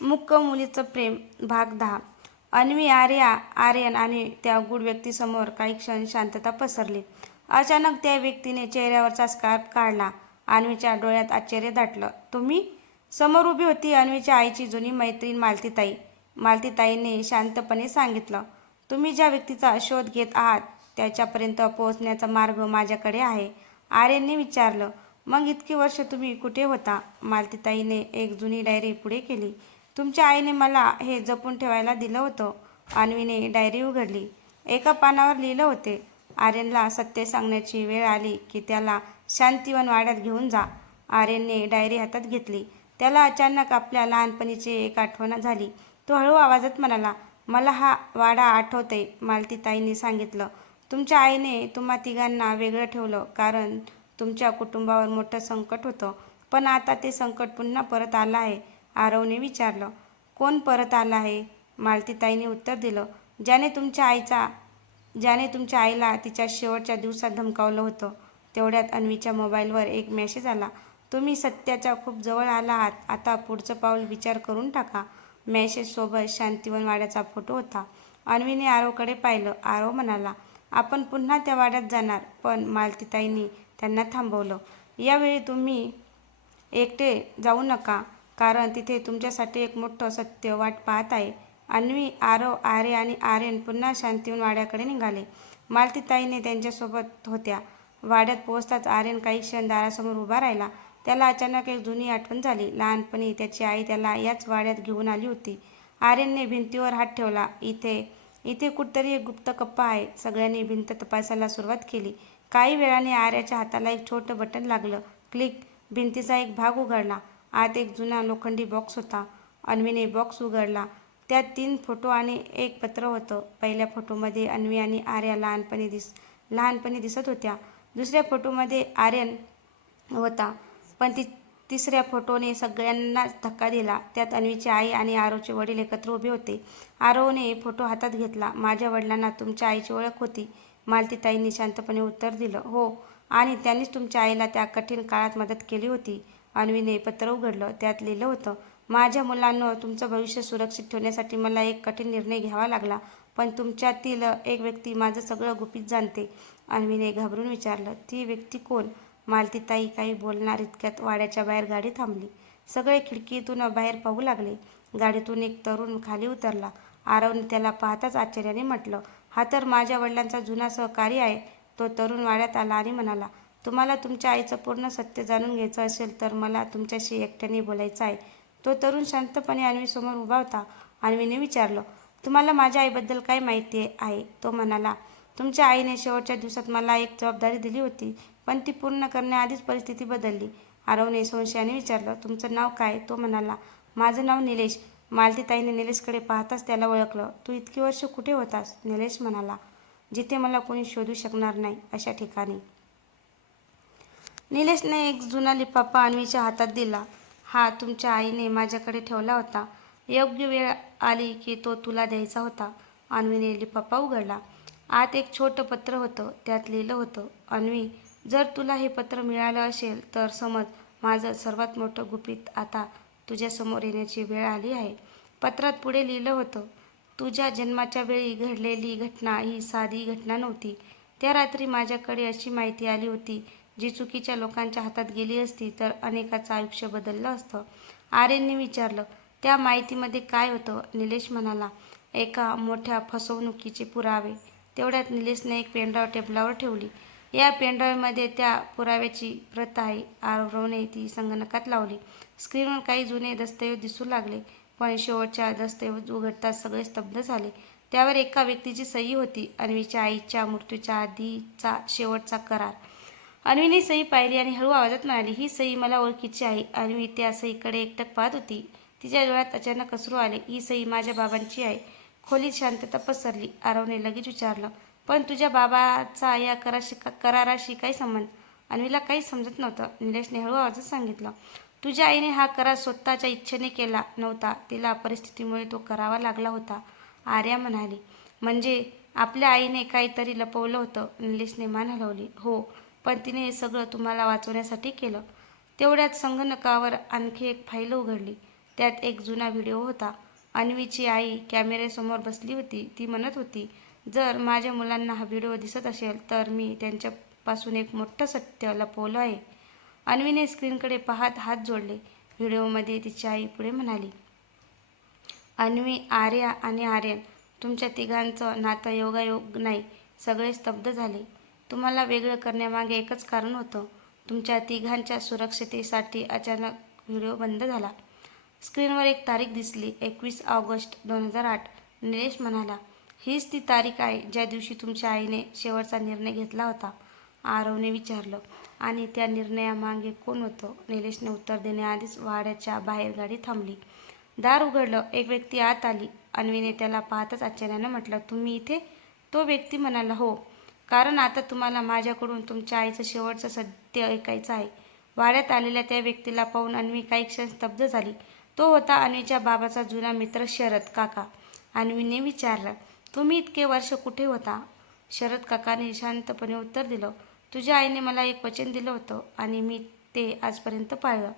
मुक्क मुलीचं प्रेम भाग 10. अन्वी, आर्यन आणि त्या गूढ व्यक्तीसमोर काही क्षण शांतता पसरली. अचानक त्या व्यक्तीने चेहऱ्यावरचा स्कार्फ काढला. अन्वीच्या डोळ्यात आश्चर्य दाटलं. तुम्ही? समोर उभी होती अन्वीच्या आईची जुनी मैत्रीण मालतीताई. मालतीताईने शांतपणे सांगितलं, तुम्ही ज्या व्यक्तीचा शोध घेत आहात त्याच्यापर्यंत पोहोचण्याचा मार्ग माझ्याकडे आहे. आर्यनने विचारलं, मग इतकी वर्ष तुम्ही कुठे होता? मालतीताईने एक जुनी डायरी पुढे केली. तुमच्या आईने मला हे जपून ठेवायला दिलं होतं. अन्वीने डायरी उघडली. एका पानावर लिहिलं होते, आर्यनला सत्य सांगण्याची वेळ आली की त्याला शांतिवन वाड्यात घेऊन जा. आर्यनने डायरी हातात घेतली. त्याला अचानक आपल्या लहानपणीची एक आठवण झाली. तो हळू आवाजात म्हणाला, मला हा वाडा आठवतंय. मालतीताईंनी सांगितलं, तुमच्या आईने तुम्हा तिघांना वेगळं ठेवलं कारण तुमच्या कुटुंबावर मोठं संकट होतं. पण आता ते संकट पुन्हा परत आलं आहे. आरवने विचारलं, कोण परत आलं आहे? मालतीताईंनी उत्तर दिलं, ज्याने तुमच्या आईला तिच्या शेवटच्या दिवसात धमकावलं होतं. तेवढ्यात अन्वीच्या मोबाईलवर एक मेसेज आला, तुम्ही सत्याच्या खूप जवळ आला आहात. आता पुढचं पाऊल विचार करून टाका. मेसेजसोबत शांतिवन वाड्याचा फोटो होता. अन्वीने आरवकडे पाहिलं. आरव म्हणाला, आपण पुन्हा त्या वाड्यात जाणार. पण मालतीताईंनी त्यांना थांबवलं. यावेळी तुम्ही एकटे जाऊ नका, कारण तिथे तुमच्यासाठी एक मोठं सत्य वाट पाहत आहे. अन्वी, आरव, आर्य आणि आर्यन पुन्हा शांतिवन वाड्याकडे निघाले. मालतीताईने त्यांच्यासोबत होत्या. वाड्यात पोहोचताच आर्यन काही क्षण दारासमोर उभा राहिला. त्याला अचानक एक जुनी आठवण झाली. लहानपणी त्याची आई त्याला याच वाड्यात घेऊन आली होती. आर्यनने भिंतीवर हात ठेवला. इथे कुठतरी एक गुप्त कप्पा आहे. सगळ्यांनी भिंत तपासायला सुरुवात केली. काही वेळाने आर्याच्या हाताला एक छोटं बटन लागलं. क्लिक. भिंतीचा एक भाग उघडला. आत एक जुना लोखंडी बॉक्स होता. अन्वीने बॉक्स उघडला. त्यात 3 फोटो आणि एक पत्र होतं. पहिल्या फोटोमध्ये अन्वी आणि आर्या लहानपणी दिसत होत्या. दुसऱ्या फोटोमध्ये आर्यन होता. पण तिसऱ्या फोटोने सगळ्यांनाच धक्का दिला. त्यात अन्वीची आई आणि आरवचे वडील एकत्र उभे होते. आरवने फोटो हातात घेतला. माझ्या वडिलांना तुमच्या आईची ओळख होती? मालतीताईंनी शांतपणे उत्तर दिलं, हो, आणि त्यांनीच तुमच्या आईला त्या कठीण काळात मदत केली होती. अन्वीने पत्र उघडलं. त्यात लिहिलं होतं, माझ्या मुलांनो, तुमचं भविष्य सुरक्षित ठेवण्यासाठी मला एक कठीण निर्णय घ्यावा लागला. पण तुमच्यातील एक व्यक्ती माझं सगळं गुपित जाणते. अन्वीने घाबरून विचारलं, ती व्यक्ती कोण? मालतीताई काही बोलणार इतक्यात वाड्याच्या बाहेर गाडी थांबली. सगळे खिडकीतून बाहेर पाहू लागले. गाडीतून एक तरुण खाली उतरला. आरवने त्याला पाहताच आश्चर्याने म्हटलं, हा तर माझ्या वडिलांचा जुना सहकारी आहे. तो तरुण वाड्यात आला आणि म्हणाला, तुम्हाला तुमच्या आईचं पूर्ण सत्य जाणून घ्यायचं असेल तर मला तुमच्याशी एकट्याने बोलायचं आहे. तो तरुण शांतपणे अन्वीसमोर उभा होता. अन्वीने विचारलं, तुम्हाला माझ्या आईबद्दल काय माहिती आहे? तो म्हणाला, तुमच्या आईने शेवटच्या दिवसात मला एक जबाबदारी दिली होती, पण ती पूर्ण करण्याआधीच परिस्थिती बदलली. आरवने संशयाने विचारलं, तुमचं नाव काय? तो म्हणाला, माझं नाव निलेश. मालतीताईने निलेशकडे पाहताच त्याला ओळखलं. तू इतकी वर्ष कुठे होतास? निलेश म्हणाला, जिथे मला कोणी शोधू शकणार नाही अशा ठिकाणी. निलेशने एक जुना लिफाफा अन्वीच्या हातात दिला. हा तुमच्या आईने माझ्याकडे ठेवला होता. योग्य वेळ आली की तो तुला द्यायचा होता. अन्वीने लिफाफा उघडला. आत एक छोटं पत्र होतं. त्यात लिहिलं होतं, अन्वी, जर तुला हे पत्र मिळालं असेल तर समज माझं सर्वात मोठं गुपित आता तुझ्यासमोर येण्याची वेळ आली आहे. पत्रात पुढे लिहिलं होतं, तुझ्या जन्माच्या वेळी घडलेली घटना ही साधी घटना नव्हती. त्या रात्री माझ्याकडे अशी माहिती आली होती जी चुकीच्या लोकांच्या हातात गेली असती तर अनेकाचं आयुष्य बदललं असतं. आर्यनने विचारलं, त्या माहितीमध्ये काय होतं? निलेश म्हणाला, एका मोठ्या फसवणुकीचे पुरावे. तेवढ्यात निलेशने एक पेनड्राईव्ह टेबलावर ठेवली. या पेनड्राईव्हमध्ये त्या पुराव्याची प्रत आहे. आरवने ती संगणकात लावली. स्क्रीनवर काही जुने दस्तऐवज दिसू लागले. पण शेवटच्या दस्तऐवज उघडताच सगळे स्तब्ध झाले. त्यावर एका व्यक्तीची सही होती, अन्वीच्या आईच्या मृत्यूच्या आधीचा शेवटचा करार. अन्वीने सही पाहिली आणि हळू आवाजात म्हणाली, ही सही मला ओळखीची आहे. अन्वी त्या सहीकडे एकटक पाहत होती. तिच्या डोळ्यात अचानक अश्रू आले. ही सही माझ्या बाबांची आहे. खोलीत शांतता पसरली. आरवने लगेच विचारलं, पण तुझ्या बाबाचा या कराराशी काय संबंध? अन्वीला काहीच समजत नव्हतं. निलेशने हळू आवाजात सांगितलं, तुझ्या आईने हा करार स्वतःच्या इच्छेने केला नव्हता. तिला परिस्थितीमुळे तो करावा लागला होता. आर्या म्हणाली, म्हणजे आपल्या आईने काहीतरी लपवलं होतं? निलेशने मान हलवली, हो, पण तिने हे सगळं तुम्हाला वाचवण्यासाठी केलं. तेवढ्यात संगणकावर आणखी एक फाईल उघडली. त्यात एक जुना व्हिडिओ होता. अन्वीची आई कॅमेऱ्यासमोर बसली होती. ती म्हणत होती, जर माझ्या मुलांना हा व्हिडिओ दिसत असेल तर मी त्यांच्यापासून एक मोठं सत्य लपवलं आहे. अन्वीने स्क्रीनकडे पाहत हात जोडले. व्हिडिओमध्ये तिची आई पुढे म्हणाली, अन्वी, आर्या आणि आर्यन, तुमच्या तिघांचं नातं योगायोग नाही. सगळे स्तब्ध झाले. तुम्हाला वेगळं करण्यामागे एकच कारण होतं. तुमच्या तिघांच्या सुरक्षिततेसाठी अचानक व्हिडिओ बंद झाला. स्क्रीनवर एक तारीख दिसली, 21 ऑगस्ट 2008. निलेश म्हणाला, हीच ती तारीख आहे ज्या दिवशी तुमच्या आईने शेवटचा निर्णय घेतला होता. आरवने विचारलं, आणि त्या निर्णयामागे कोण होतं? निलेशने उत्तर देण्याआधीच वाड्याच्या बाहेर गाडी थांबली. दार उघडलं. एक व्यक्ती आत आली. अन्वीने त्याला पाहतच आश्चर्यानं म्हटलं, तुम्ही इथे? तो व्यक्ती म्हणाला, हो, कारण आता तुम्हाला माझ्याकडून तुमच्या आईचं शेवटचं सत्य ऐकायचं आहे. वाड्यात आलेल्या त्या व्यक्तीला पाहून अन्वी काही क्षण स्तब्ध झाली. तो होता अन्वीच्या बाबाचा जुना मित्र शरद काका. अन्वीने विचारलं, तुम्ही इतके वर्ष कुठे होता? शरद काकाने शांतपणे उत्तर दिलं, तुझ्या आईने मला एक वचन दिलं होतं आणि मी ते आजपर्यंत पाळलं.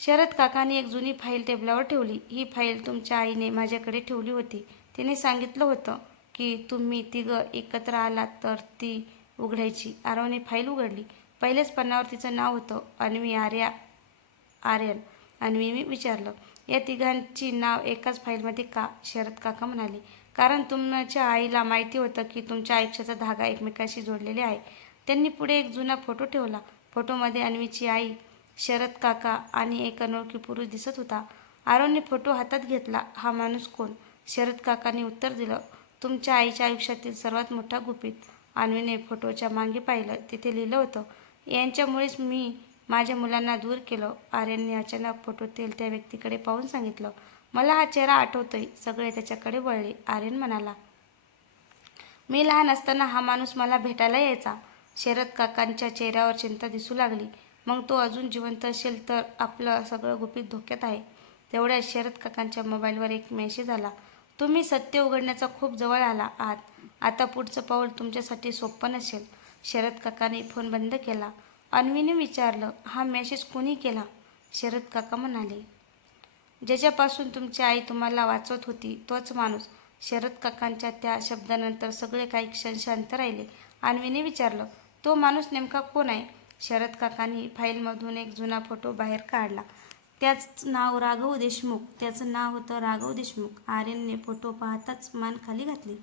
शरद काकाने एक जुनी फाईल टेबलावर ठेवली. ही फाईल तुमच्या आईने माझ्याकडे ठेवली होती. तिने सांगितलं होतं की तुम्ही तिघं एकत्र आलात तर ती उघडायची. आरवने फाईल उघडली. पहिल्याच पानावर तिचं नाव होतं, अन्वी, आर्या, आर्यन. अन्वीने विचारलं, या तिघांची नाव एकाच फाईलमध्ये का? शरद काका म्हणाले, कारण तुमच्या आईला माहिती होतं की तुमच्या आयुष्याचा धागा एकमेकांशी जोडलेले आहे. त्यांनी पुढे एक जुना फोटो ठेवला. फोटोमध्ये अन्वीची आई, शरद काका आणि एक अनोळखी पुरुष दिसत होता. आरवने फोटो हातात घेतला. हा माणूस कोण? शरद काकांनी उत्तर दिलं, तुमच्या आईच्या आयुष्यातील सर्वात मोठा गुपित. अन्वीने फोटोच्या मागे पाहिलं. तिथे लिहिलं होतं, यांच्यामुळेच मी माझ्या मुलांना दूर केलं. आर्यनने अचानक फोटोतील त्या व्यक्तीकडे पाहून सांगितलं, मला हा चेहरा आठवतोय. सगळे त्याच्याकडे वळले. आर्यन म्हणाला, मी लहान असताना हा माणूस मला भेटायला यायचा. शरद काकांच्या चेहऱ्यावर चिंता दिसू लागली. मग तो अजून जिवंत असेल तर आपलं सगळं गुपित धोक्यात आहे. तेवढ्यात शरद काकांच्या मोबाईलवर एक मेसेज आला, तुम्ही सत्य उघडण्याचा खूप जवळ आला आहात. आता पुढचं पाऊल तुमच्यासाठी सोपं नसेल. शरद काकाने फोन बंद केला. अन्वीने विचारलं, हा मेसेज कोणी केला? शरद काका म्हणाले, ज्याच्यापासून तुमची आई तुम्हाला वाचवत होती तोच माणूस. शरद काकांच्या त्या शब्दानंतर सगळे काही क्षण शांत राहिले. अन्वीने विचारलं, तो माणूस नेमका कोण आहे? शरद काकांनी फाईलमधून एक जुना फोटो बाहेर काढला. त्याचं नाव राघव देशमुख. त्याचं नाव होतं राघव देशमुख. आर्यनने फोटो पाहताच मान खाली घातली.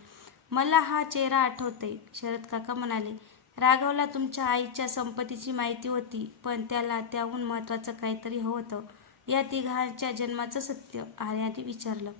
मला हा चेहरा आठवतोय. शरद काका म्हणाले, राघवला तुमच्या आईच्या संपत्तीची माहिती होती, पण त्याला त्याहून महत्त्वाचं काहीतरी हवं होतं. या तिघांच्या जन्माचं सत्य? आर्याने विचारलं.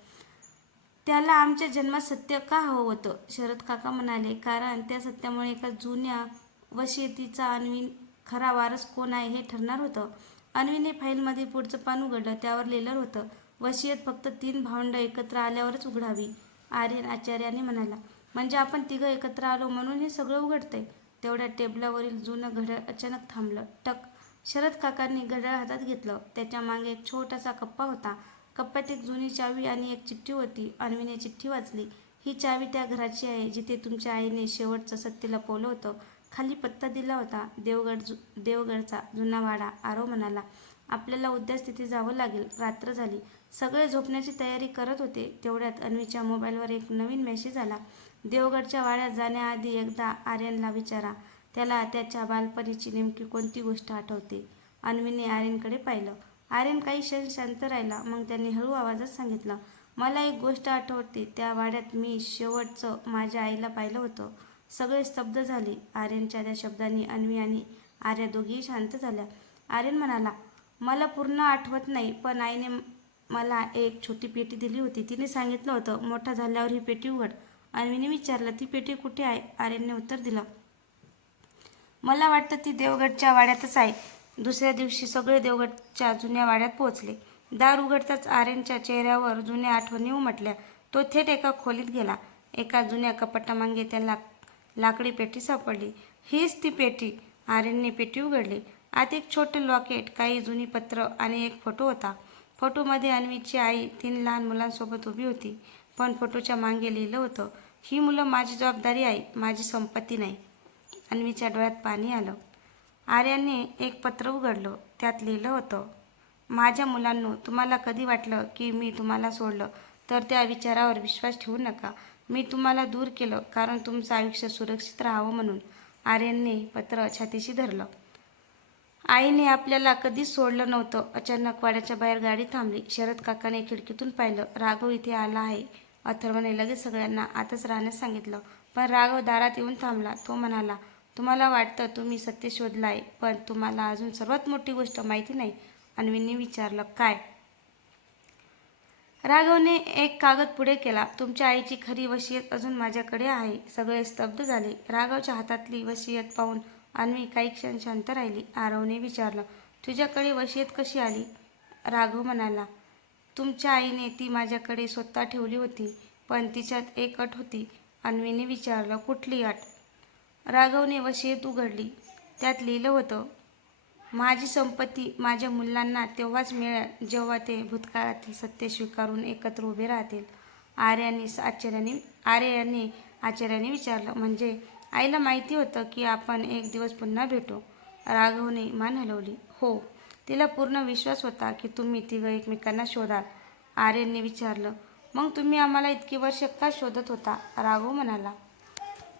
त्याला आमच्या जन्मात सत्य का हवं होतं? शरद काका म्हणाले, कारण त्या सत्यामुळे एका जुन्या वसियतीचा अन्वी खरा वारस कोण आहे हे ठरणार होतं. अन्वीने फाईलमध्ये पुढचं पान उघडलं. त्यावर लिहिलं होतं, वसियत फक्त 3 भावंडं एकत्र आल्यावरच उघडावी. आर्यन आश्चर्याने म्हणाला, म्हणजे आपण तिघं एकत्र आलो म्हणून हे सगळं उघडतंय? तेवढ्या टेबलावरील जुनं घड्याळ अचानक थांबलं. टक. शरद काकांनी घड्याळ हातात घेतलं. त्याच्या मागे एक छोटासा कप्पा होता. कप्प्यात एक जुनी चावी आणि एक चिठ्ठी होती. अन्वीने चिठ्ठी वाचली. ही चावी त्या घराची आहे जिथे तुमच्या आईने शेवटचं सत्य लपवलं होतं. खाली पत्ता दिला होता, देवगडचा जुना वाडा. आरव म्हणाला, आपल्याला उद्याच तिथे जावं लागेल. रात्र झाली. सगळे झोपण्याची तयारी करत होते. तेवढ्यात अन्वीच्या मोबाईलवर एक नवीन मेसेज आला, देवगडच्या वाड्यात जाण्याआधी एकदा आर्यनला विचारा, त्याला त्याच्या बालपणीची नेमकी कोणती गोष्ट आठवते. अन्वीने आर्यनकडे पाहिलं. आर्यन काही क्षण शांत राहिला. मग त्याने हळू आवाजात सांगितलं, मला एक गोष्ट आठवते. त्या वाड्यात मी शेवटचं माझ्या आईला पाहिलं होतं. सगळे स्तब्ध झाले. आर्यनच्या त्या शब्दांनी अन्वी आणि आर्या दोघीही शांत झाल्या. आर्यन म्हणाला, मला पूर्ण आठवत नाही, पण आईने मला एक छोटी पेटी दिली होती. तिने सांगितलं होतं, मोठा झाल्यावर ही पेटी उघड. अन्वीने विचारलं, ती पेटी कुठे आहे? आर्यनने उत्तर दिलं, मला वाटतं ती देवगडच्या वाड्यातच आहे. दुसऱ्या दिवशी सगळे देवगडच्या जुन्या वाड्यात पोहोचले. दार उघडताच आर्यनच्या चेहऱ्यावर जुन्या आठवणी उमटल्या. तो थेट एका खोलीत गेला. एका जुन्या कपाटामागे त्याला लाकडी पेटी सापडली. हीच ती पेटी. आर्यनने पेटी उघडली. आत एक छोटं लॉकेट, काही जुनी पत्र आणि एक फोटो होता. फोटोमध्ये अन्वीची आई 3 लहान मुलांसोबत उभी होती. पण फोटोच्या मागे लिहिलं होतं, ही मुलं माझी जबाबदारी आहे, माझी संपत्ती नाही. अन्वीच्या डोळ्यात पाणी आलं. आर्याने एक पत्र उघडलं. त्यात लिहिलं होतं, माझ्या मुलांनो, तुम्हाला कधी वाटलं की मी तुम्हाला सोडलं तर त्या विचारावर विश्वास ठेवू नका. मी तुम्हाला दूर केलं कारण तुमचं आयुष्य सुरक्षित राहावं म्हणून. आर्यनने पत्र छातीशी धरलं. आईने आपल्याला कधीच सोडलं नव्हतं. अचानक वाड्याच्या बाहेर गाडी थांबली. शरद काकाने खिडकीतून पाहिलं. राघव इथे आला आहे. अथर्वने लगेच सगळ्यांना आतच राहण्यास सांगितलं. पण राघव दारात येऊन थांबला. तो म्हणाला, तुम्हाला वाटतं तुम्ही सत्य शोधलाय, पण तुम्हाला अजून सर्वात मोठी गोष्ट माहिती नाही. अन्वीने विचारलं, काय? राघवने एक कागद पुढे केला. तुमच्या आईची खरी वसियत अजून माझ्याकडे आहे. सगळे स्तब्ध झाले. राघवच्या हातातली वसियत पाहून अन्वी काही क्षण शांत राहिली. आरवने विचारलं, तुझ्याकडे वसियत कशी आली? राघव म्हणाला, तुमच्या आईने ती माझ्याकडे स्वतः ठेवली होती, पण तिच्यात एक अट होती. अन्वीने विचारलं, कुठली अट? राघवने वसियत उघडली. त्यात लिहिलं होतं, माझी संपत्ती माझ्या मुलांना तेव्हाच मिळेल जेव्हा ते भूतकाळातील सत्य स्वीकारून एकत्र उभे राहतील. आर्याने आश्चर्याने विचारलं, म्हणजे आईला माहिती होतं की आपण एक दिवस पुन्हा भेटू? राघवने मान हलवली. हो, तिला पूर्ण विश्वास होता की तुम्ही तिघं एकमेकांना शोधाल. आर्यनने विचारलं, मग तुम्ही आम्हाला इतकी वर्ष का शोधत होता? राघव म्हणाला,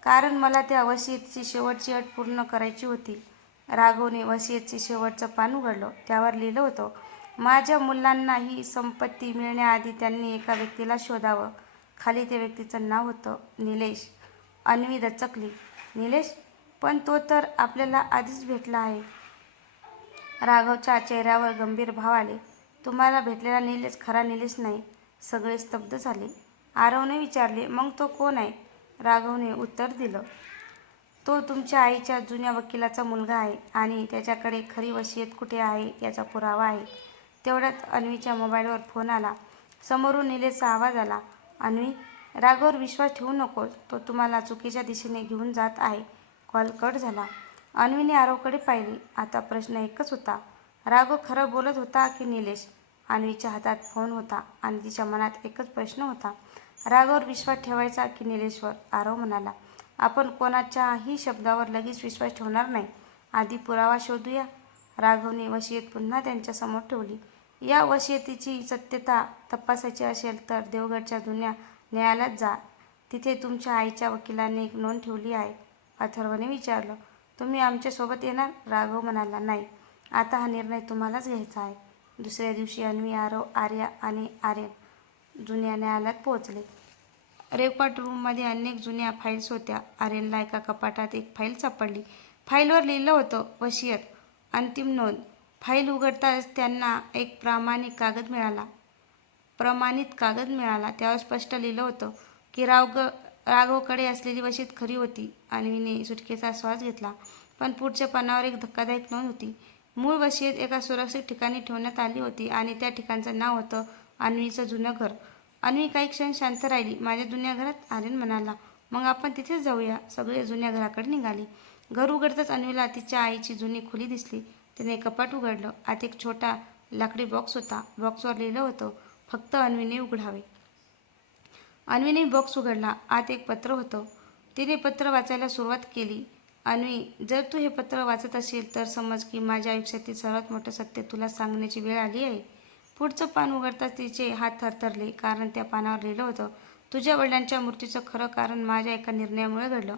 कारण मला त्या वसियतीची शेवटची अट पूर्ण करायची होती. राघवने वसियतचे शेवटचं पान उघडलं. त्यावर लिहिलं होतं, माझ्या मुलांना ही संपत्ती मिळण्याआधी त्यांनी एका व्यक्तीला शोधावं. खाली त्या व्यक्तीचं नाव होतं, निलेश. अन्वी दचकली. निलेश? पण तो तर आपल्याला आधीच भेटला आहे. राघवच्या चेहऱ्यावर गंभीर भाव आले. तुम्हाला भेटलेला निलेश खरा निलेश नाही. सगळे स्तब्ध झाले. आरवने विचारले, मग तो कोण आहे? राघवने उत्तर दिलं, तो तुमच्या आईच्या जुन्या वकिलाचा मुलगा आहे आणि त्याच्याकडे खरी वसियत कुठे आहे याचा पुरावा आहे. तेवढ्यात अन्वीच्या मोबाईलवर फोन आला. समोरून निलेशचा आवाज आला, अन्वी, राघववर विश्वास ठेवू नकोस, तो तुम्हाला चुकीच्या दिशेने घेऊन जात आहे. कॉल कट झाला. अन्वीने आरवकडे पाहिली. आता प्रश्न एकच होता, राघव खरं बोलत होता की निलेश? अन्वीच्या हातात फोन होता आणि तिच्या मनात एकच प्रश्न होता, राघववर विश्वास ठेवायचा की निलेशवर? आरव म्हणाला, आपण कोणाच्याही शब्दावर लगेच विश्वास ठेवणार नाही. आधी पुरावा शोधूया. राघवने वसियत पुन्हा त्यांच्यासमोर ठेवली. या वसियतीची सत्यता तपासायची असेल तर देवगडच्या जुन्या न्यायालयात जा. तिथे तुमच्या आईच्या वकिलाने एक नोंद ठेवली आहे. अथर्वने विचारलं, तुम्ही आमच्यासोबत येणार? राघव म्हणाला, नाही, आता हा निर्णय तुम्हालाच घ्यायचा आहे. दुसऱ्या दिवशी अन्वी, आरव, आर्या आणि आर्यन जुन्या न्यायालयात पोहोचले. रेकॉर्ड रूममध्ये अनेक जुन्या फाईल्स होत्या. आर्यनला एका कपाटात एक फाईल सापडली. फाईलवर लिहिलं होतं, वसियत, अंतिम नोंद. फाईल उघडताच त्यांना एक प्रमाणित कागद मिळाला. त्यावर स्पष्ट लिहिलं होतं की राघवकडे असलेली वसियत खरी होती. अन्वीने सुटकेचा श्वास घेतला. पण पुढच्या पानावर एक धक्कादायक नोंद होती. मूळ वसियत एका सुरक्षित ठिकाणी ठेवण्यात आली होती आणि त्या ठिकाणचं नाव होतं अन्वीचं जुनं घर. अन्वी काही क्षण शांत राहिली. माझ्या जुन्या घरात? आर्यन म्हणाला, मग आपण तिथेच जाऊया. सगळे जुन्या घराकडे निघाले. घर उघडताच अन्वीला तिच्या आईची जुनी खोली दिसली. तिने कपाट उघडलं. आत एक छोटा लाकडी बॉक्स होता. बॉक्सवर लिहिलं होतं, फक्त अन्वीने उघडावे. अन्वीने बॉक्स उघडला. आत एक पत्र होतं. तिने पत्र वाचायला सुरुवात केली. अन्वी, जर तू हे पत्र वाचत असेल तर समज की माझ्या आयुष्यातील सर्वात मोठं सत्य तुला सांगण्याची वेळ आली आहे. पुढचं पान उघडताच तिचे हात थरथरले, कारण त्या पानावर लिहिलं होतं, तुझ्या वडिलांच्या मृत्यूचं खरं कारण माझ्या एका निर्णयामुळे घडलं.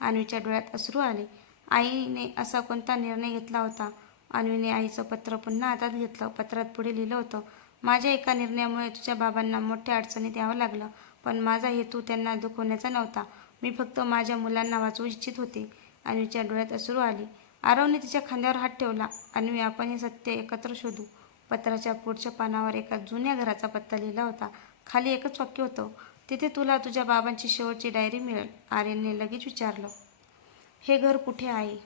अन्वीच्या डोळ्यात अश्रू आले. आईने असा कोणता निर्णय घेतला होता? अन्वीने आईचं पत्र पुन्हा हातात घेतलं. पत्रात पुढे लिहिलं होतं, माझ्या एका निर्णयामुळे तुझ्या बाबांना मोठ्या अडचणीत यावं लागलं, पण माझा हेतू त्यांना दुखवण्याचा नव्हता. मी फक्त माझ्या मुलांना वाचवू इच्छित होते. अन्वीच्या डोळ्यात अश्रू आली. आरवने तिच्या खांद्यावर हात ठेवला. अन्वी, आपण हे सत्य एकत्र शोधू. पत्राच्या पुढच्या पानावर एका जुन्या घराचा पत्ता लिहिला होता. खाली एकच वाक्य होतं, तिथे तुला तुझ्या बाबांची शेवटची डायरी मिळेल. आर्यनने लगेच विचारलं, हे घर कुठे आहे?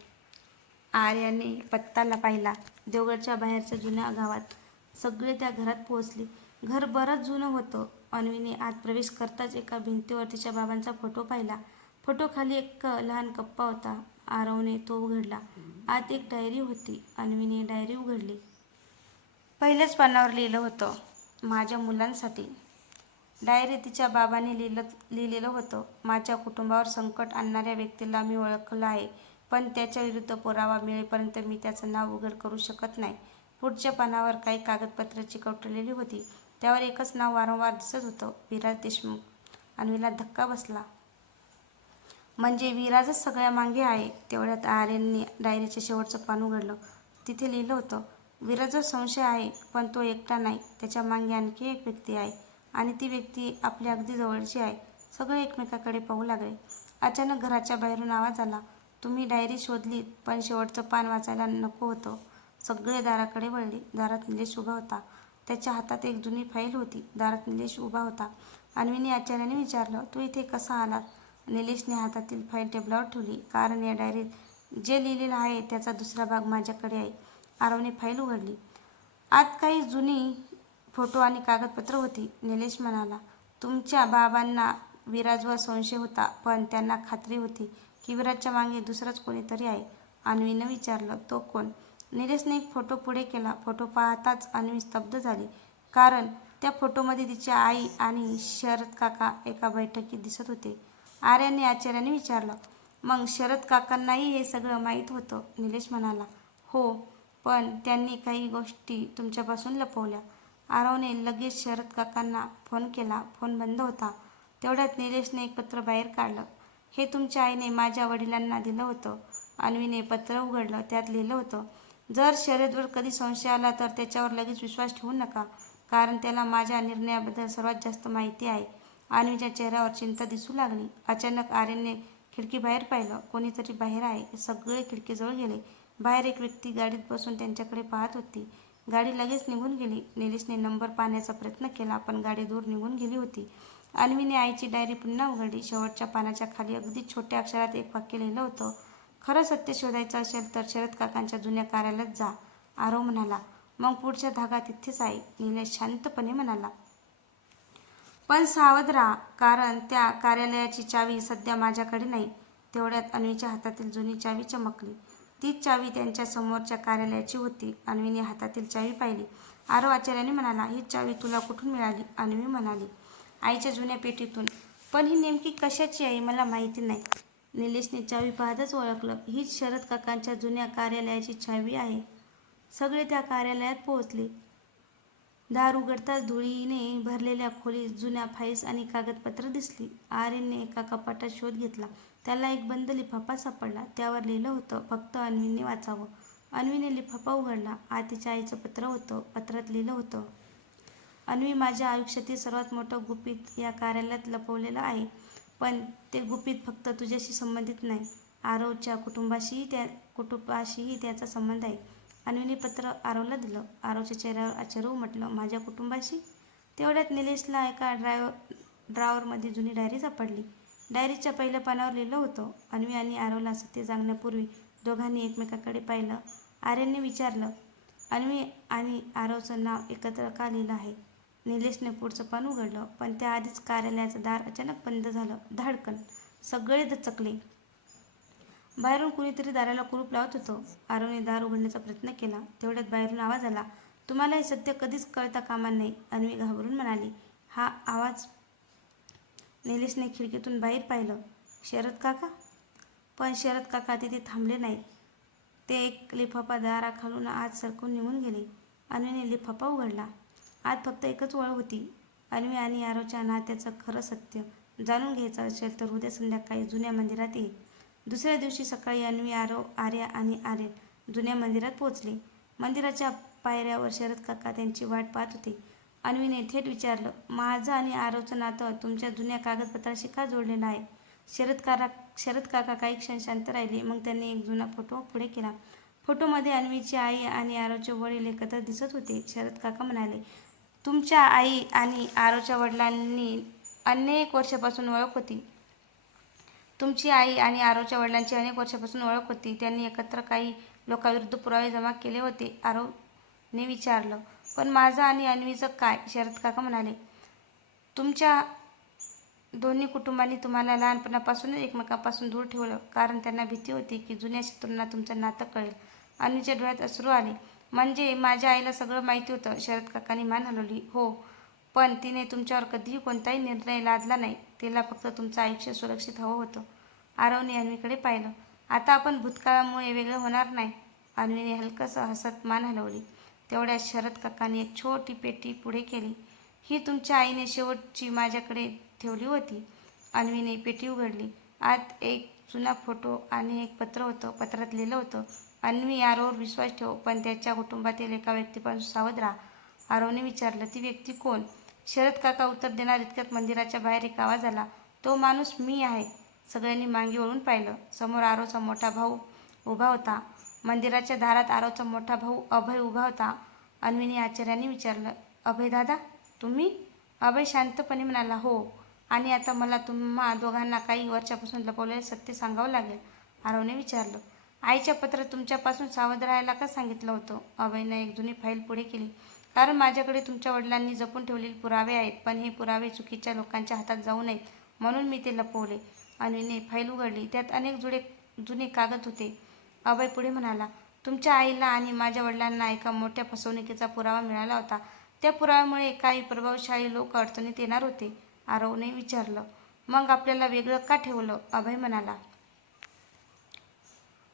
आर्याने पत्ताला पाहिला. देवगडच्या बाहेरच्या जुन्या गावात. सगळे त्या घरात पोहोचले. घर बरंच जुनं होतं. अन्वीने आत प्रवेश करताच एका भिंतीवर तिच्या बाबांचा फोटो पाहिला. फोटो खाली एक लहान कप्पा होता. आरवने तो उघडला. आत एक डायरी होती. अन्वीने डायरी उघडली. पहिल्याच पानावर लिहिलं होतं, माझ्या मुलांसाठी. डायरी तिच्या बाबांनी लिहिलेलं होतं, माझ्या कुटुंबावर संकट आणणाऱ्या व्यक्तीला मी ओळखलं आहे, पण त्याच्या विरुद्ध पुरावा मिळेपर्यंत मी त्याचं नाव उघड करू शकत नाही. पुढच्या पानावर काही कागदपत्रे चिकटवलेली होती. त्यावर एकच नाव वारंवार दिसत होतं, विराज देशमुख. अन्वीला धक्का बसला. म्हणजे विराजच सगळ्या मागे आहे. तेवढ्यात आर्यनने डायरीचे शेवटचं पान उघडलं. तिथे लिहिलं होतं, विराजवर संशय आहे, पण तो एकटा नाही. त्याच्या मागे आणखी एक व्यक्ती आहे आणि ती व्यक्ती आपल्या अगदी जवळची आहे. सगळे एकमेकाकडे पाहू लागले. अचानक घराच्या बाहेरून आवाज आला. तुम्ही डायरी शोधलीत, पण शेवटचं पान वाचायला नको होतं. सगळे दाराकडे वळले. दारात निलेश उभा होता. त्याच्या हातात एक जुनी फाईल होती. दारात निलेश उभा होता. अन्वीने आश्चर्याने विचारलं, तू इथे कसा आलात? निलेशने हातातील फाईल टेबलावर ठेवली. कारण या डायरीत जे लिहिलेलं आहे त्याचा दुसरा भाग माझ्याकडे आहे. आरवने फाईल उघडली. आत काही जुनी फोटो आणि कागदपत्र होती. निलेश म्हणाला, तुमच्या बाबांना विराजवर संशय होता, पण त्यांना खात्री होती की विराजच्या मागे दुसरंच कोणीतरी आहे. अन्वीनं विचारलं, तो कोण? निलेशने एक फोटो पुढे केला. फोटो पाहताच अन्वी स्तब्ध झाली. कारण त्या फोटोमध्ये तिची आई आणि शरद काका एका बैठकीत दिसत होते. आर्याने आश्चर्याने विचारलं, मग शरद काकांनाही हे सगळं माहीत होतं? निलेश म्हणाला, हो, पण त्यांनी काही गोष्टी तुमच्यापासून लपवल्या. आरवने लगेच शरद काकांना फोन केला. फोन बंद होता. तेवढ्यात निलेशने एक पत्र बाहेर काढलं. हे तुमच्या आईने माझ्या वडिलांना दिलं होतं. अन्वीने पत्र उघडलं. त्यात लिहिलं होतं, जर शरदवर कधी संशय आला तर त्याच्यावर लगेच विश्वास ठेवू नका, कारण त्याला माझ्या निर्णयाबद्दल सर्वात जास्त माहिती आहे. अन्वीच्या चेहऱ्यावर चिंता दिसू लागली. अचानक आर्यनने खिडकीबाहेर पाहिलं. कोणीतरी बाहेर आहे. सगळे खिडकीजवळ गेले. बाहेर एक व्यक्ती गाडीत बसून त्यांच्याकडे पाहत होती. गाडी लगेच निघून गेली. निलेशने नंबर पाहण्याचा प्रयत्न केला, पण गाडी दूर निघून गेली होती. अन्वीने आईची डायरी पुन्हा उघडली. शेवटच्या पानाच्या खाली अगदी छोट्या अक्षरात एक वाक्य लिहिलं होतं, खरं सत्य शोधायचं असेल तर शरद काकांच्या जुन्या कार्यालयात जा. आरव म्हणाला, मग पुढच्या धागा तिथेच आहे. निलेश शांतपणे म्हणाला, पण सावध राहा, कारण त्या कार्यालयाची चावी सध्या माझ्याकडे नाही. तेवढ्यात अन्वीच्या हातातील जुनी चावी चमकली. तीच चावी त्यांच्या समोरच्या कार्यालयाची होती. अन्वीने हातातील चावी पाहिली. आरव आश्चर्याने म्हणाला, ही चावी तुला कुठून मिळाली? अन्वी म्हणाली, आईच्या जुन्या पेटीतून. पण ही नेमकी कशाची आहे मला माहिती नाही. निलेशने चावी पाहतच ओळखलं, हीच शरद काकांच्या जुन्या कार्यालयाची चावी आहे. सगळे त्या कार्यालयात पोहोचले. दार उघडताच धुळीने भरलेल्या खोलीत जुन्या फाईल्स आणि कागदपत्र दिसली. आर्यनने एका कपाटात शोध घेतला. त्याला एक बंद लिफाफा सापडला. त्यावर लिहिलं होतं, फक्त अन्वीने वाचावं. अन्वीने लिफाफा उघडला. आत तिच्या आईचं पत्र होतं. पत्रात लिहिलं होतं, अन्वी, माझ्या आयुष्यातील सर्वात मोठं गुपित या कार्यालयात लपवलेलं आहे. पण ते गुपित फक्त तुझ्याशी संबंधित नाही, आरवच्या कुटुंबाशीही त्याचा संबंध आहे. अन्वीने पत्र आरवला दिलं. आरवच्या चेहऱ्यावर आश्चर्य उमटलं. माझ्या कुटुंबाशी? तेवढ्यात निलेशला एका ड्रॉवरमध्ये जुनी डायरी सापडली. डायरीच्या पहिल्या पानावर लिहिलं होतं, अन्वी आणि आरवला सत्य सांगण्यापूर्वी दोघांनी एकमेकाकडे पाहिलं. आर्यनने विचारलं, अन्वी आणि आरवचं नाव एकत्र का लिहिलं आहे? निलेशने पुढचं पान उघडलं, पण त्याआधीच कार्यालयाचं दार अचानक बंद झालं. धाडकन. सगळे दचकले. बाहेरून कुणीतरी दाराला कुलूप लावत होतं. आरवने दार उघडण्याचा प्रयत्न केला. तेवढ्यात बाहेरून आवाज आला, तुम्हाला हे सत्य कधीच कळता कामा नये. अन्वी घाबरून म्हणाली, हा आवाज? निलेशने खिडकीतून बाहेर पाहिलं. शरद काका? पण शरद काका तिथे थांबले नाहीत. ते एक लिफाफा दाराखालून आत सरकून निघून गेले. अन्वीने लिफाफा उघडला. आत फक्त एकच ओळ होती, अन्वी आणि आरवच्या नात्याचं खरं सत्य जाणून घ्यायचं असेल तर उद्या संध्याकाळी जुन्या मंदिरात ये. दुसऱ्या दिवशी सकाळी अन्वी, आरव, आर्या आणि आर्यन जुन्या मंदिरात पोहोचले. मंदिराच्या पायऱ्यावर शरद काका त्यांची वाट पाहत होते. अन्वीने थेट विचारलं, माझं आणि आरवचं नातं तुमच्या जुन्या कागदपत्राशी का जोडलेलं आहे? शरद काका काही क्षण शांत राहिले. मग त्यांनी एक जुना फोटो पुढे केला. फोटोमध्ये अन्वीची आई आणि आरवचे वडील एकत्र दिसत होते. शरद काका म्हणाले, तुमच्या आई आणि आरवच्या वडिलांनी अनेक वर्षापासून ओळख होती. तुमची आई आणि आरवच्या वडिलांची अनेक वर्षापासून ओळख होती. त्यांनी एकत्र काही लोकांविरुद्ध पुरावे जमा केले होते. आरवने विचारलं, पण माझं आणि अन्वीचं काय? शरद काका म्हणाले, तुमच्या दोन्ही कुटुंबांनी तुम्हाला लहानपणापासूनच एकमेकांपासून दूर ठेवलं, कारण त्यांना भीती होती की जुन्या शत्रूंना तुमचं नातं कळेल. अन्वीच्या डोळ्यात अश्रू आले. म्हणजे माझ्या आईला सगळं माहिती होतं? शरद काकांनी मान हलवली. हो, पण तिने तुमच्यावर कधीही कोणताही निर्णय लादला नाही. तिला फक्त तुमचं आयुष्य सुरक्षित हवं होतं. आरवने अन्वीकडे पाहिलं. आता आपण भूतकाळामुळे वेगळं होणार नाही. अन्वीने हलकंसं हसत मान हलवली. तेवढ्यात शरद काकांनी एक छोटी पेटी पुढे केली. ही तुमच्या आईने शेवटची माझ्याकडे ठेवली होती. अन्वीने पेटी उघडली. आत एक जुना फोटो आणि एक पत्र होतं. पत्रात लिहिलं होतं, अन्वी, आरववर विश्वास ठेव, पण त्याच्या कुटुंबातील एका व्यक्तीपासून सावध राहा. आरवने विचारलं, ती व्यक्ती कोण? शरद काका उत्तर देणार इतक्यात मंदिराच्या बाहेर एक आवाज आला, तो माणूस मी आहे. सगळ्यांनी मागे वळून पाहिलं. समोर आरवचा मोठा भाऊ उभा होता. मंदिराच्या दारात आरवचा मोठा भाऊ अभय उभा होता. अन्वीने आश्चर्याने विचारलं, अभय दादा, तुम्ही? अभय शांतपणे म्हणाला, हो. आणि आता मला तुम्हा दोघांना काही वर्षापासून लपवलेलं सत्य सांगावं लागेल. आरवने विचारलं, आईच्या पत्रात तुमच्यापासून सावध राहायला का सांगितलं होतं? अभयने एक जुनी फाईल पुढे केली. कारण माझ्याकडे तुमच्या वडिलांनी जपून ठेवलेले पुरावे आहेत, पण हे पुरावे चुकीच्या लोकांच्या हातात जाऊ नयेत म्हणून मी ते लपवले. अन्वीने फाईल उघडली. त्यात अनेक जुने कागद होते. अभय पुढे म्हणाला, तुमच्या आईला आणि माझ्या वडिलांना एका मोठ्या फसवणुकीचा पुरावा मिळाला होता. त्या पुराव्यामुळे काही प्रभावशाली लोक अडचणीत येणार होते. आरवने विचारलं, मग आपल्याला वेगळं का ठेवलं? अभय म्हणाला,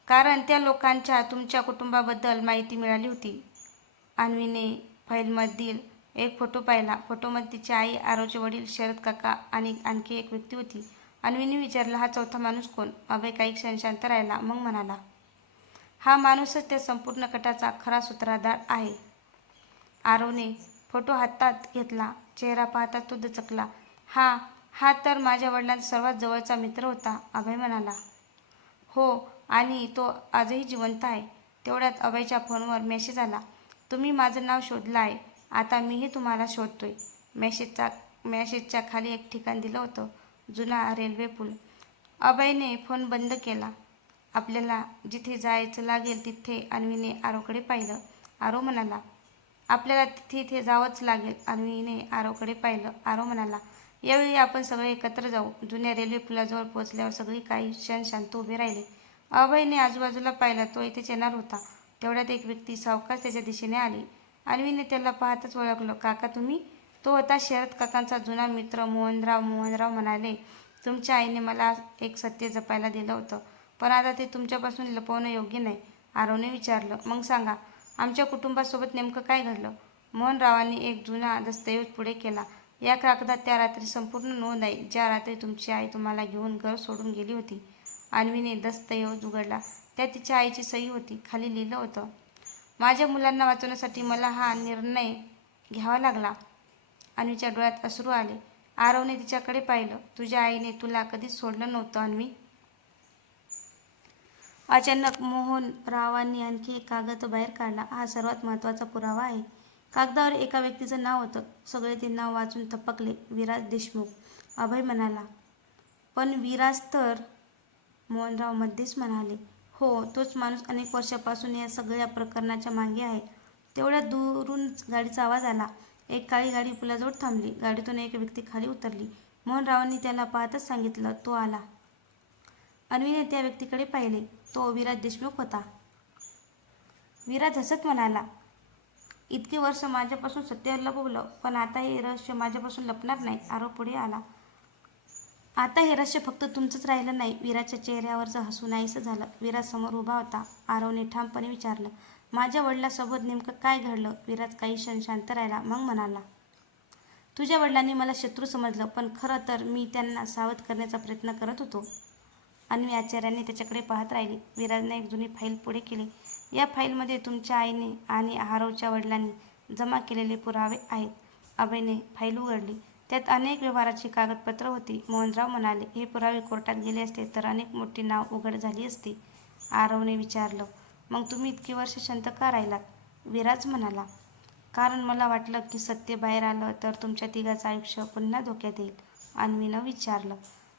कारण त्या लोकांच्या तुमच्या कुटुंबाबद्दल माहिती मिळाली होती. अन्वीने फाईलमधील एक फोटो पाहिला. फोटोमध्ये तिची आई, आरवचे वडील, शरद काका आणि आणखी एक व्यक्ती होती. अन्वीने विचारलं, हा चौथा माणूस कोण? अभय काही क्षण शांत राहिला, मग म्हणाला, हा माणूसच त्या संपूर्ण कटाचा खरा सूत्रधार आहे. आरवने फोटो हातात घेतला. चेहरा पाहता तो दचकला. हा तर माझ्या वडिलांचा सर्वात जवळचा मित्र होता. अभय म्हणाला, हो, आणि तो आजही जिवंत आहे. तेवढ्यात अभयच्या फोनवर मेसेज आला, तुम्ही माझं नाव शोधलं आहे, आता मीही तुम्हाला शोधतोय. मेसेजच्या खाली एक ठिकाण दिलं होतं, जुना रेल्वे पूल. अभयने फोन बंद केला. आपल्याला जिथे जायचं लागेल तिथे. अन्वीने आरवकडे पाहिलं. आरव म्हणाला, आपल्याला तिथे जावंच लागेल. अन्वीने आरवकडे पाहिलं. आरव म्हणाला, यावेळी आपण सगळे एकत्र जाऊ. जुन्या रेल्वे पुलाजवळ पोहोचल्यावर सगळी काही क्षण शांत उभे राहिले. अभयने आजूबाजूला पाहिलं. तो इथेच येणार होता. तेवढ्यात एक व्यक्ती सावकाश त्याच्या दिशेने आली. अन्वीने त्याला पाहताच ओळखलं. काका तुम्ही? तो होता शरद काकांचा जुना मित्र मोहनराव. मोहनराव म्हणाले, तुमच्या आईने मला एक सत्य जपायला दिलं होतं, पण आता ते तुमच्यापासून लपवणं योग्य नाही. आरवने विचारलं, मग सांगा, आमच्या कुटुंबासोबत नेमकं काय घडलं? मोहनरावांनी एक जुना दस्तऐवज पुढे केला. या कागदात त्या रात्री संपूर्ण नोंद आहे, ज्या रात्री तुमची आई तुम्हाला घेऊन घर सोडून गेली होती. अन्वीने दस्तऐवज उघडला. त्यात तिच्या आईची सही होती. खाली लिहिलं होतं, माझ्या मुलांना वाचवण्यासाठी मला हा निर्णय घ्यावा लागला. अन्वीच्या डोळ्यात अश्रू आले. आरवने तिच्याकडे पाहिलं. तुझ्या आईने तुला कधीच सोडलं नव्हतं अन्वी. अचानक मोहनरावांनी आणखी एक कागद बाहेर काढला. हा सर्वात महत्त्वाचा पुरावा आहे. कागदावर एका व्यक्तीचं नाव होतं. सगळे ते नाव वाचून थपकले. विराज देशमुख. अभय म्हणाला, पण विराज तर? मोहनराव मध्येच म्हणाले, हो, तोच माणूस अनेक वर्षापासून या सगळ्या प्रकरणाच्या मागे आहे. तेवढ्यात दूरून गाडीचा आवाज आला. एक काळी गाडी पुलाजवळ थांबली. गाडीतून एक व्यक्ती खाली उतरली. मोहनरावांनी त्याला पाहतच सांगितलं, तो आला. अन्वीने त्या व्यक्तीकडे पाहिले. तो विराज देशमुख होता. विराज हसत म्हणाला, इतके वर्ष माझ्यापासून सत्य लपवलं, पण आता हे रहस्य माझ्यापासून लपणार नाही. आरव पुढे आला. आता हे रहस्य फक्त तुमचंच राहिलं नाही. विराजच्या चेहऱ्यावरचं हसू नाहीसं झालं. विराज समोर उभा होता. आरवने ठामपणे विचारलं, माझ्या वडिलांसोबत नेमकं काय घडलं? विराज काही क्षण शांत राहिला, मग म्हणाला, तुझ्या वडिलांनी मला शत्रू समजलं, पण खरं तर मी त्यांना सावध करण्याचा प्रयत्न करत होतो. अन्वी आश्चर्याने त्याच्याकडे पाहत राहिली. विराजने एक जुनी फाईल पुढे केली. या फाईलमध्ये तुमच्या आईने आणि आरवच्या वडिलांनी जमा केलेले पुरावे आहेत. अभयने फाईल उघडली. त्यात अनेक व्यवहाराची कागदपत्रं होती. मोहनराव म्हणाले, हे पुरावे कोर्टात गेले असते तर अनेक मोठी नाव उघड झाली असती. आरवने विचारलं, मग तुम्ही इतकी वर्ष शांत का राहिलात? विराज म्हणाला, कारण मला वाटलं की सत्य बाहेर आलं तर तुमच्या तिघाचं आयुष्य पुन्हा धोक्यात येईल. अन्वीनं विचारलं,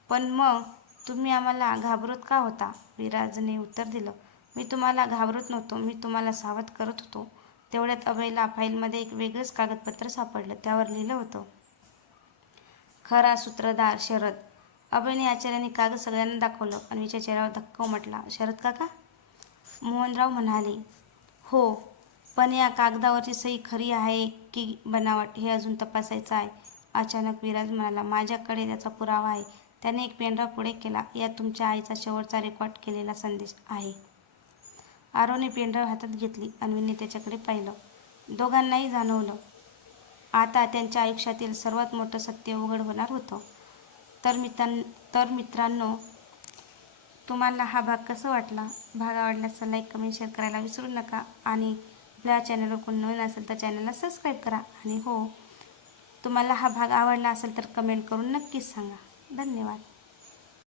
पण मग तुम्ही आम्हाला घाबरत का होता? विराजने उत्तर दिलं, मी तुम्हाला घाबरत नव्हतो, मी तुम्हाला सावध करत होतो. तेवढ्यात अभयला फाईलमध्ये एक वेगळंच कागदपत्र सापडलं. त्यावर लिहिलं होतं, खरा सूत्रधार शरद. अभयने आश्चर्याने कागद सगळ्यांना दाखवलं. अन्वीच्या चेहऱ्यावर धक्का उमटला. शरद काका? मोहनराव म्हणाले, हो, पण या कागदावरची सही खरी आहे की बनावट हे अजून तपासायचं आहे. अचानक विराज म्हणाला, माझ्याकडे त्याचा पुरावा आहे. त्याने एक पेनड्राईव्ह पुढे केला. यात तुमच्या आईचा शेवटचा रेकॉर्ड केलेला संदेश आहे. आरवने पेनड्राईव्ह हातात घेतली. अन्वीने त्याच्याकडे पाहिलं. दोघांनाही जाणवलं आता त्यांच्या आयुष्यातील सर्वात मोठं सत्य उघड होणार होतं. तर मित्रांनो, तुम्हाला हा भाग कसा वाटला? भाग आवडल्यास लाईक, कमेंट, शेअर करायला विसरू नका. आणि आपल्या चॅनलवर कोण नवीन असेल तर चॅनलला सबस्क्राईब करा. आणि हो, तुम्हाला हा भाग आवडला असेल तर कमेंट करून नक्कीच सांगा. धन्यवाद.